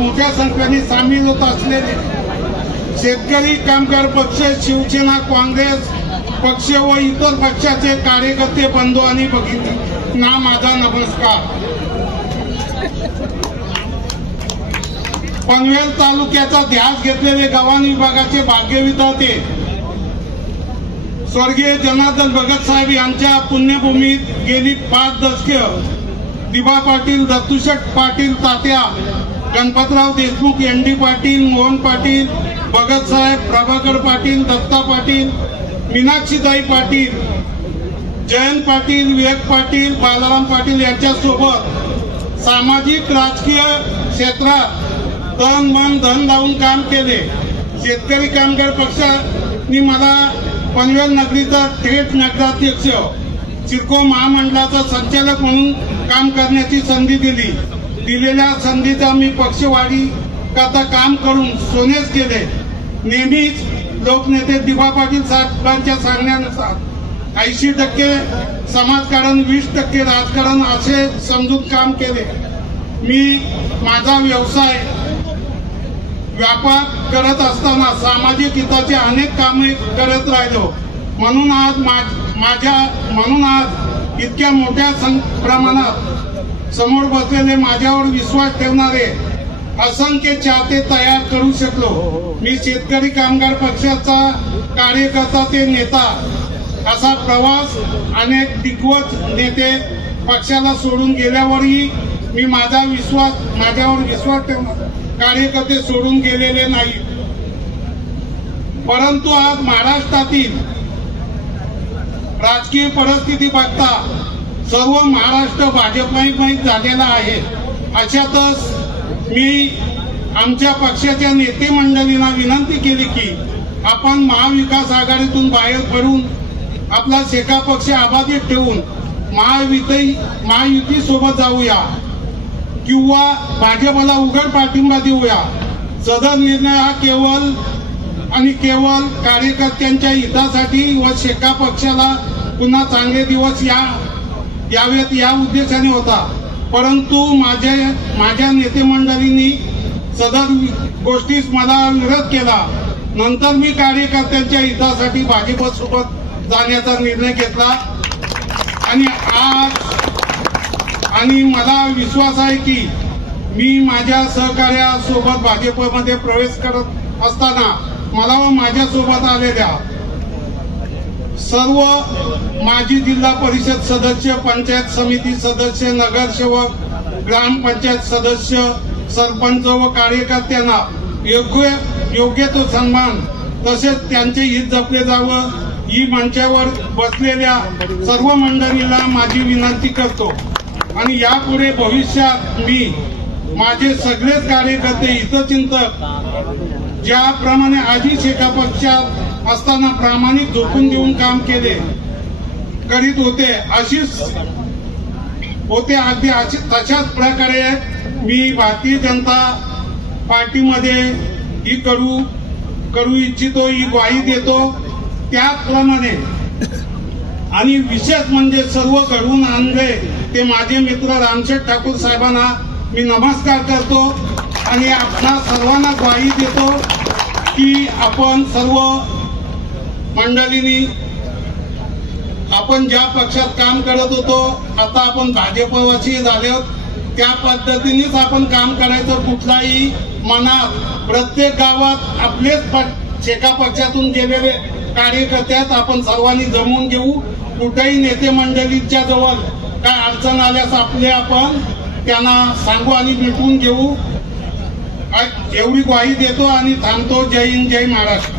मोठ्या संख्येने सामील होत असलेले शेतकरी कामगार पक्ष, शिवसेना, काँग्रेस पक्ष व इतर पक्षाचे कार्यकर्ते, बंधू आणि भगिनींना माझा नमस्कार। पनवेल तालुक्याचा ध्यास घेतलेले गव्हाण विभागाचे भाग्यविधाते स्वर्गीय जनार्दन भगत साहेब यांच्या पुण्यभूमीत गेली 5 दशके दिबा पाटील, दत्तूशेठ पाटील तात्या, गणपतराव देशमुख, एन.डी. पाटील, मोहन पाटील, भगत साहेब, प्रभाकर पाटील, दत्ता पाटील, मीनाक्षीताई पाटील, जयंत पाटील, विवेक पाटील, बालाराम पाटील यांच्यासोबत सामाजिक राजकीय क्षेत्रात तन मन धन लावून काम केले। शेतकरी कामगार पक्षाने मला पनवेल नगरीचा थेट नगराध्यक्ष, सिडको महामंडळाचा संचालक म्हणून काम करण्याची संधी दिली। दिलेल्या संधीचा मी पक्षवाढी करता काम करून सोनेच केले। नेहमीच लोकनेते दिबा पाटील साहेबांच्या सांगण्यानुसार 80% समाजकारण, 20% राजकारण असे समजून काम केले। मी माझा व्यवसाय व्यापार करत असताना सामाजिक हिताचे अनेक कामे करत राहिलो। म्हणून आज इतक्या मोठ्या प्रमाणात समोर बसलेले, माझ्यावर विश्वास ठेवणारे असंख्य चाहते तयार करू शकलो। मी शेतकरी कामगार पक्षाचा कार्यकर्ता ते नेता असा प्रवास अनेक दिग्गज नेते पक्षाला सोडून गेल्यावरही मी माझ्यावर विश्वास ठेवणारे कार्यकर्ते सोडून गेलेले नाही। परंतु आज महाराष्ट्रातील राजकीय परिस्थिती बघता सर्व महाराष्ट्र भाजपमय झालेला आहे। अशातच मी आमच्या पक्षाच्या नेते मंडळींना विनंती केली की आपण महाविकास आघाडीतून बाहेर पडून आपला शेका पक्ष अबाधित ठेवून महायुती सोबत जाऊया किंवा भाजपला उघड पाठिंबा देऊया। सदर निर्णय हा केवळ कार्यकर्त्यांच्या हितासाठी व शेका पक्षाला पुन्हा चांगले दिवस यावेत या उद्देशाने होता। परंतु माझ्या नेते मंडळींनी सदर गोष्टीस मला विरोध केला। नंतर मी कार्यकर्त्यांच्या हितासाठी भाजपसोबत जाण्याचा निर्णय घेतला आणि मला विश्वास आहे की मी माझ्या सहकार्यासोबत भाजपमध्ये प्रवेश करत असताना मला व माझ्यासोबत आलेल्या सर्व माजी जिल्हा परिषद सदस्य, पंचायत समिती सदस्य, नगरसेवक, ग्रामपंचायत सदस्य, सरपंच व कार्यकर्त्यांना योग्य तो सन्मान तसेच त्यांचे हित जपले जावं ही मंचावर बसलेल्या सर्व मंडळींना माझी विनंती करतो। आणि यापुढे भविष्यात मी माझे सगळेच कार्यकर्ते, हितचिंतक ज्याप्रमाणे आधी शेका पक्षात असताना प्रामाणिक झोकून देऊन काम करीत होते अगदी तशाच प्रकारे मी भारतीय जनता पार्टीमध्ये ही करू इच्छितो, ही ग्वाही देतो। त्याचप्रमाणे आणि विशेष म्हणजे सर्व घडवून आणले ते माझे मित्र रामशेठ ठाकूर साहेबांना मी नमस्कार करतो आणि आपल्या सर्वांना ग्वाही देतो की आपण सर्व मंडळींनी आपण ज्या पक्षात काम करत होतो आता आपण भाजपवासी झाले आहोत, त्या पद्धतीनेच आपण काम करायचं। कुठलाही मनात प्रत्येक गावात आपलेच शेका पक्षातून गेलेले कार्यकर्त्यात आपण सर्वांनी जमवून घेऊ। कुठेही नेते मंडळींच्या जवळ काय अडचण आल्यास आपण त्यांना सांगू आणि मिटवून घेऊ, एवढी ग्वाही देतो आणि थांबतो। जय हिंद, जय महाराष्ट्र।